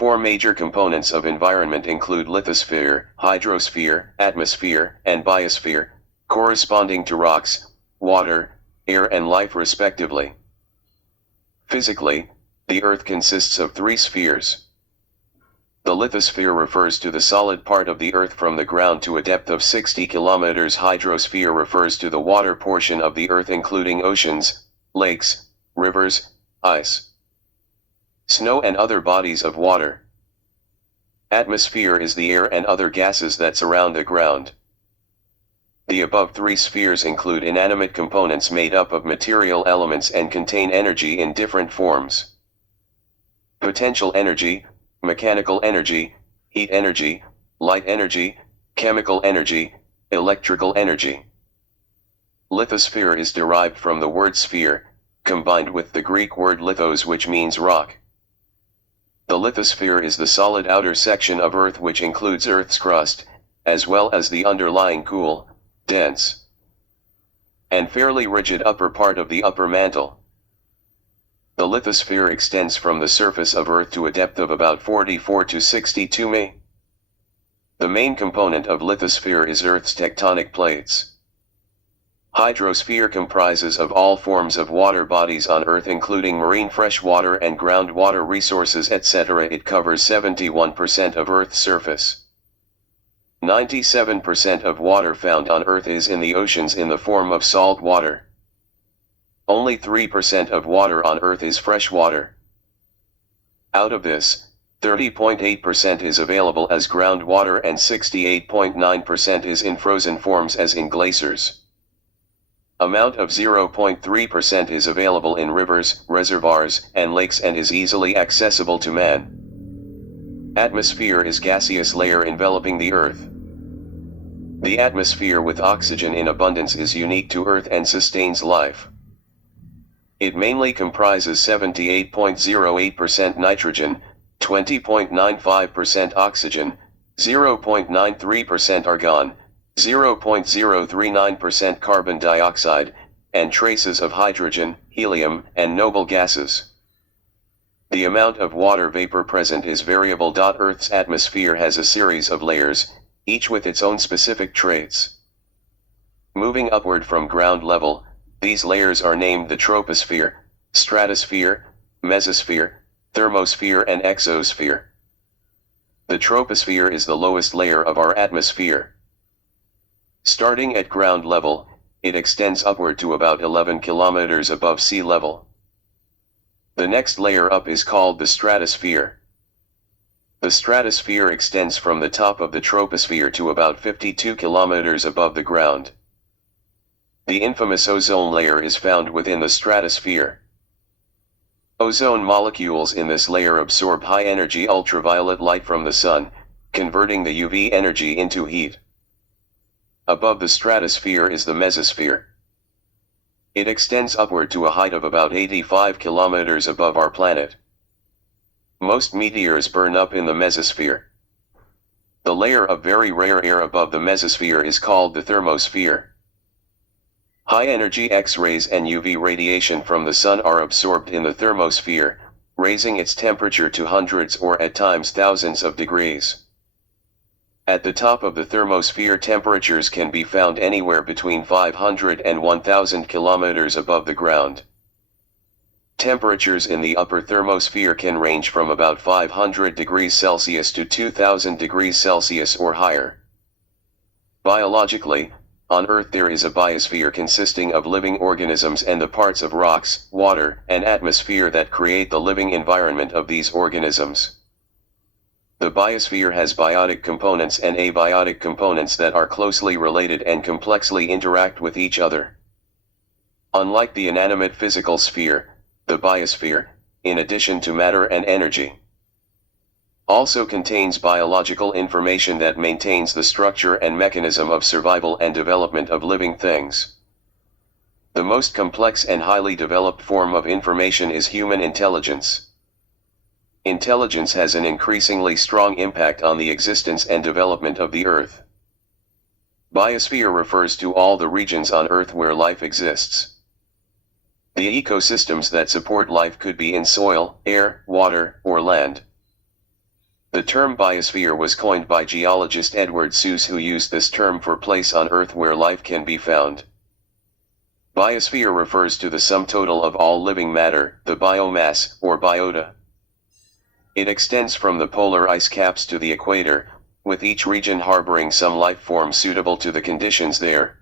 four major components of environment include lithosphere, hydrosphere, atmosphere, and biosphere, corresponding to rocks, water, air and life respectively. Physically, the Earth consists of three spheres. The lithosphere refers to the solid part of the Earth from the ground to a depth of 60 kilometers. Hydrosphere refers to the water portion of the Earth including oceans, lakes, rivers, ice, snow and other bodies of water. Atmosphere is the air and other gases that surround the ground. The above three spheres include inanimate components made up of material elements and contain energy in different forms. Potential energy, mechanical energy, heat energy, light energy, chemical energy, electrical energy. Lithosphere is derived from the word sphere, combined with the Greek word lithos which means rock. The lithosphere is the solid outer section of Earth which includes Earth's crust, as well as the underlying cool, dense, and fairly rigid upper part of the upper mantle. The lithosphere extends from the surface of Earth to a depth of about 44 to 62 mi. The main component of lithosphere is Earth's tectonic plates. Hydrosphere comprises of all forms of water bodies on Earth including marine freshwater and groundwater resources etc. It covers 71% of Earth's surface. 97% of water found on Earth is in the oceans in the form of salt water. Only 3% of water on Earth is fresh water. Out of this, 30.8% is available as groundwater and 68.9% is in frozen forms as in glaciers. Amount of 0.3% is available in rivers, reservoirs, and lakes and is easily accessible to man. Atmosphere is gaseous layer enveloping the Earth. The atmosphere with oxygen in abundance is unique to Earth and sustains life. It mainly comprises 78.08% nitrogen, 20.95% oxygen, 0.93% argon, 0.039% carbon dioxide, and traces of hydrogen, helium, and noble gases. The amount of water vapor present is variable. Earth's atmosphere has a series of layers, each with its own specific traits. Moving upward from ground level, these layers are named the troposphere, stratosphere, mesosphere, thermosphere and exosphere. The troposphere is the lowest layer of our atmosphere. Starting at ground level, it extends upward to about 11 kilometers above sea level. The next layer up is called the stratosphere. The stratosphere extends from the top of the troposphere to about 52 kilometers above the ground. The infamous ozone layer is found within the stratosphere. Ozone molecules in this layer absorb high-energy ultraviolet light from the sun, converting the UV energy into heat. Above the stratosphere is the mesosphere. It extends upward to a height of about 85 kilometers above our planet. Most meteors burn up in the mesosphere. The layer of very rare air above the mesosphere is called the thermosphere. High-energy X-rays and UV radiation from the sun are absorbed in the thermosphere, raising its temperature to hundreds or at times thousands of degrees. At the top of the thermosphere, temperatures can be found anywhere between 500 and 1000 kilometers above the ground. Temperatures in the upper thermosphere can range from about 500 degrees Celsius to 2000 degrees Celsius or higher. Biologically, on Earth there is a biosphere consisting of living organisms and the parts of rocks, water, and atmosphere that create the living environment of these organisms. The biosphere has biotic components and abiotic components that are closely related and complexly interact with each other. Unlike the inanimate physical sphere, the biosphere, in addition to matter and energy, also contains biological information that maintains the structure and mechanism of survival and development of living things. The most complex and highly developed form of information is human intelligence. Intelligence has an increasingly strong impact on the existence and development of the Earth. Biosphere refers to all the regions on Earth where life exists. The ecosystems that support life could be in soil, air, water, or land. The term biosphere was coined by geologist Edward Suess, who used this term for place on Earth where life can be found. Biosphere refers to the sum total of all living matter, the biomass, or biota. It extends from the polar ice caps to the equator, with each region harboring some life form suitable to the conditions there.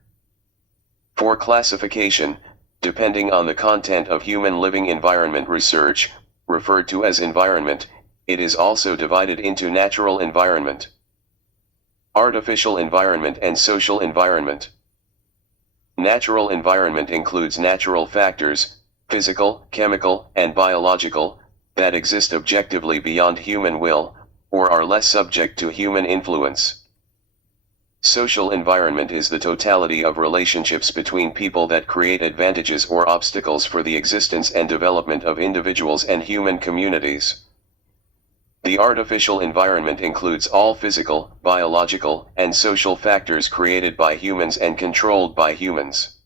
For classification, depending on the content of human living environment research, referred to as environment, it is also divided into natural environment, artificial environment, and social environment. Natural environment includes natural factors, physical, chemical, and biological, that exist objectively beyond human will, or are less subject to human influence. Social environment is the totality of relationships between people that create advantages or obstacles for the existence and development of individuals and human communities. The artificial environment includes all physical, biological, and social factors created by humans and controlled by humans.